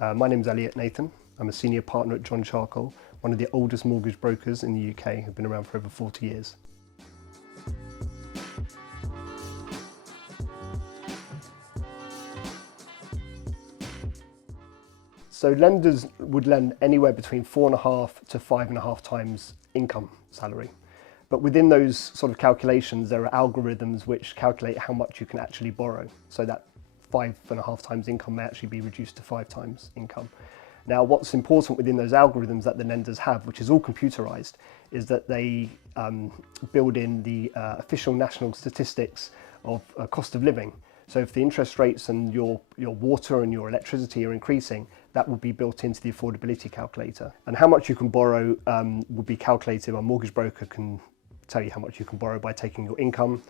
My name is Elliot Nathan. I'm a senior partner at John Charcoal, one of the oldest mortgage brokers in the UK, who've been around for over 40 years. So lenders would lend anywhere between 4.5 to 5.5 times income salary. But within those sort of calculations, there are algorithms which calculate how much you can actually borrow. So that 5.5 times income may actually be reduced to 5 times income. Now, what's important within those algorithms that the lenders have, which is all computerized, is that they build in the official national statistics of cost of living. So if the interest rates and your water and your electricity are increasing, that will be built into the affordability calculator. And how much you can borrow will be calculated. A mortgage broker can tell you how much you can borrow by taking your income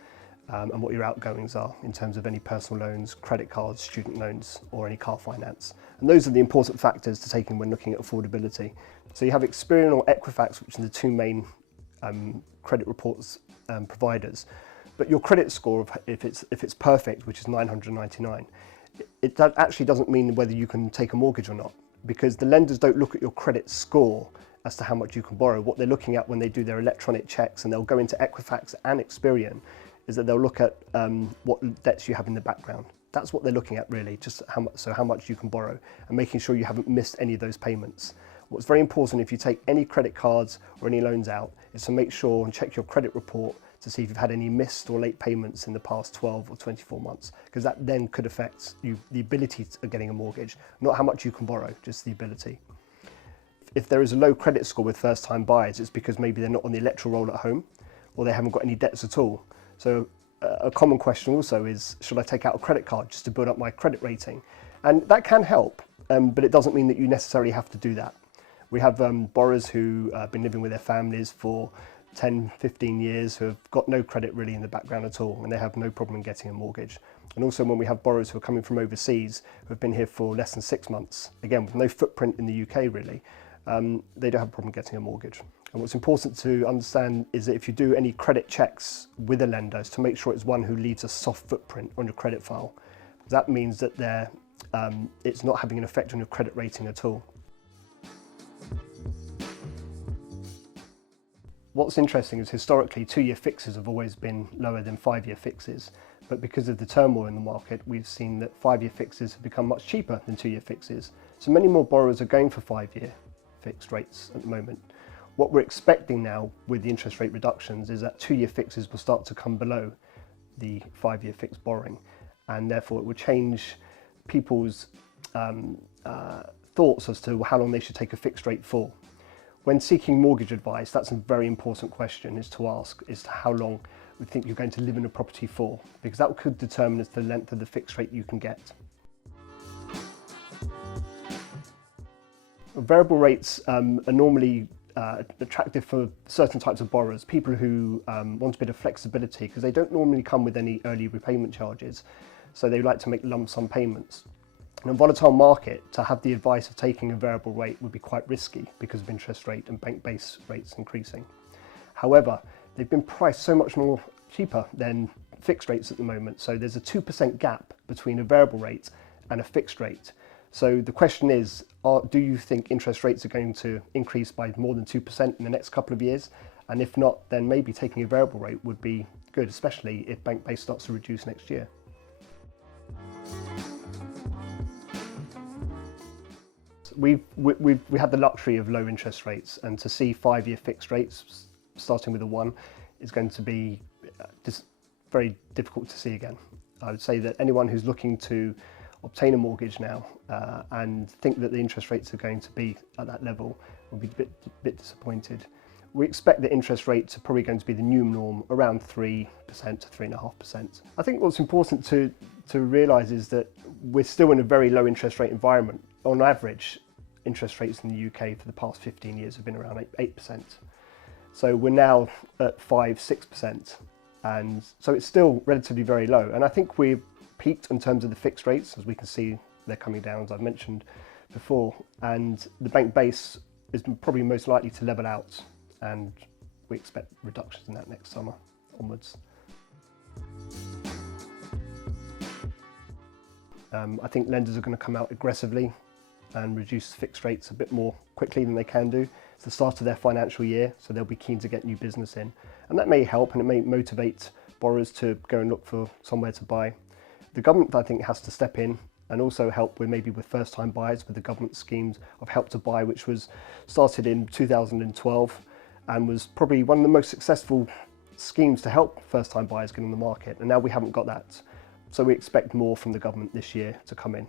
and what your outgoings are in terms of any personal loans, credit cards, student loans, or any car finance. And those are the important factors to take in when looking at affordability. So you have Experian or Equifax, which are the two main credit reports providers. But your credit score, if it's perfect, which is 999, it actually doesn't mean whether you can take a mortgage or not, because the lenders don't look at your credit score as to how much you can borrow. What they're looking at when they do their electronic checks, and they'll go into Equifax and Experian, is that they'll look at what debts you have in the background. That's what they're looking at really, just how much you can borrow, and making sure you haven't missed any of those payments. What's very important if you take any credit cards or any loans out is to make sure and check your credit report to see if you've had any missed or late payments in the past 12 or 24 months, because that then could affect the ability of getting a mortgage, not how much you can borrow, just the ability. If there is a low credit score with first-time buyers, it's because maybe they're not on the electoral roll at home, or they haven't got any debts at all. So a common question also is, should I take out a credit card just to build up my credit rating? And that can help, but it doesn't mean that you necessarily have to do that. We have borrowers who have been living with their families for 10, 15 years who have got no credit really in the background at all, and they have no problem in getting a mortgage. And also when we have borrowers who are coming from overseas, who have been here for less than 6 months, again with no footprint in the UK really, they don't have a problem getting a mortgage. And what's important to understand is that if you do any credit checks with a lender, is to make sure it's one who leaves a soft footprint on your credit file. That means that it's not having an effect on your credit rating at all. What's interesting is historically 2-year fixes have always been lower than 5-year fixes, but because of the turmoil in the market, we've seen that 5-year fixes have become much cheaper than 2-year fixes. So many more borrowers are going for 5-year fixed rates at the moment. What we're expecting now with the interest rate reductions is that 2-year fixes will start to come below the 5-year fixed borrowing, and therefore it will change people's thoughts as to how long they should take a fixed rate for. When seeking mortgage advice, that's a very important question is to ask as to how long we think you're going to live in a property for, because that could determine as the length of the fixed rate you can get. Variable rates are normally attractive for certain types of borrowers, people who want a bit of flexibility, because they don't normally come with any early repayment charges, so they like to make lump sum payments. In a volatile market, to have the advice of taking a variable rate would be quite risky because of interest rate and bank base rates increasing. However, they've been priced so much more cheaper than fixed rates at the moment, so there's a 2% gap between a variable rate and a fixed rate. So the question is, do you think interest rates are going to increase by more than 2% in the next couple of years? And if not, then maybe taking a variable rate would be good, especially if bank base starts to reduce next year. We had the luxury of low interest rates, and to see 5-year fixed rates starting with a 1 is going to be just very difficult to see again. I would say that anyone who's looking to obtain a mortgage now and think that the interest rates are going to be at that level will be a bit disappointed. We expect that interest rates are probably going to be the new norm, around 3% to 3.5%. I think what's important to realise is that we're still in a very low interest rate environment. On average, interest rates in the UK for the past 15 years have been around 8%. So we're now at 5-6%, and so it's still relatively very low. And I think we've peaked in terms of the fixed rates, as we can see they're coming down, as I've mentioned before, and the bank base is probably most likely to level out, and we expect reductions in that next summer onwards. I think lenders are going to come out aggressively and reduce fixed rates a bit more quickly than they can do. It's the start of their financial year, so they'll be keen to get new business in. And that may help, and it may motivate borrowers to go and look for somewhere to buy. The government, I think, has to step in and also help with maybe with first-time buyers with the government schemes of Help to Buy, which was started in 2012 and was probably one of the most successful schemes to help first-time buyers get on the market. And now we haven't got that. So we expect more from the government this year to come in.